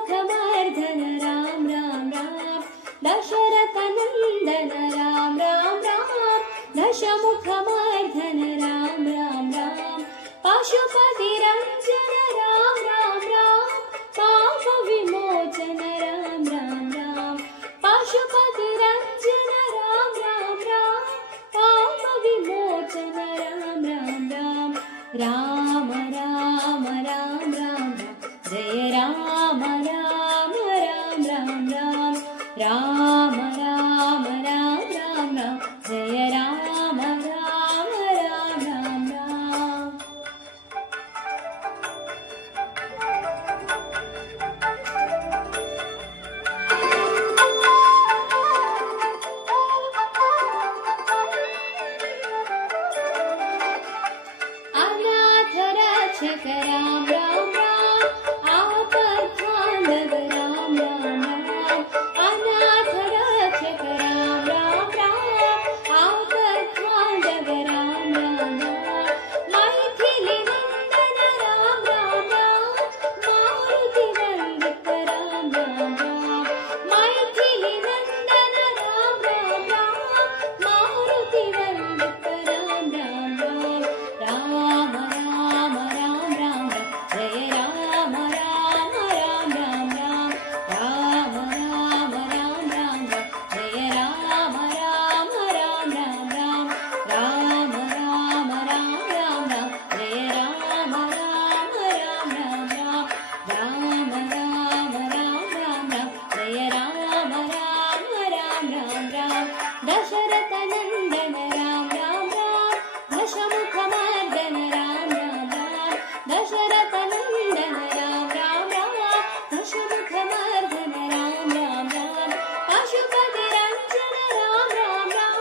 दशमुखमर्दन राम राम राम दशरथनन्दन राम राम राम दशमुखमर्दन राम राम राम पशुपतिरञ्जन राम राम राम पापविमोचन राम राम राम पशुपतिरञ्जन राम राम राम पापविमोचन राम राम राम राम राम राम राम जय राम राम राम राम राम राम राम राम राम राम जय राम राम राम राम राम अनाथ रक्षक राम राम राम आपद्बान्धव राम राम राम अनाथ रक्षक राम राम राम आपद्बान्धव राम राम राम मैथिली नन्दन राम राम राम मारुति वन्दित राम राम राम मैथिली नन्दन राम राम राम मारुति वन्दित राम राम राम राम राम राम राम जय राम राम राम राम राम राम राम राम राम जय राम राम राम राम राम राम राम राम राम जय राम राम राम राम राम राम राम राम राम जय राम राम राम राम राम दशरथनन्दन राम राम राम दशमुखमर्दन राम राम राम दशरथनन्दन राम राम राम दशमुखमर्दन राम राम राम पशुपतिरञ्जन राम राम राम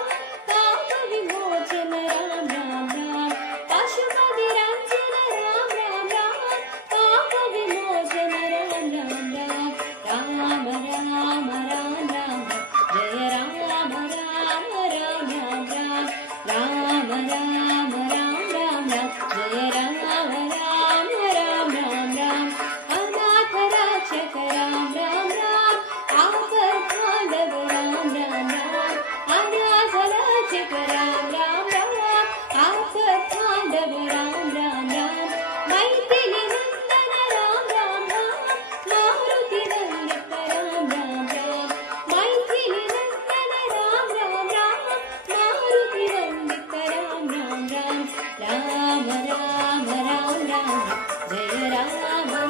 पापविमोचन राम राम राम पशुपतिरञ्जन राम राम राम पापविमोचन राम राम राम राम राम राम राम जय राम राम राम राम राम राम राम राम राम जय राम राम राम राम राम अनाथ रक्षक राम राम राम आपद्बान्धव राम राम राम अनाथ रक्षक राम राम राम आपद्बान्धव राम राम राम मैथिली नन्दन राम राम राम मारुति वन्दित राम राम राम मैथिली नन्दन राम राम राम मारुति वन्दित राम राम राम राम राम राम राम जय राम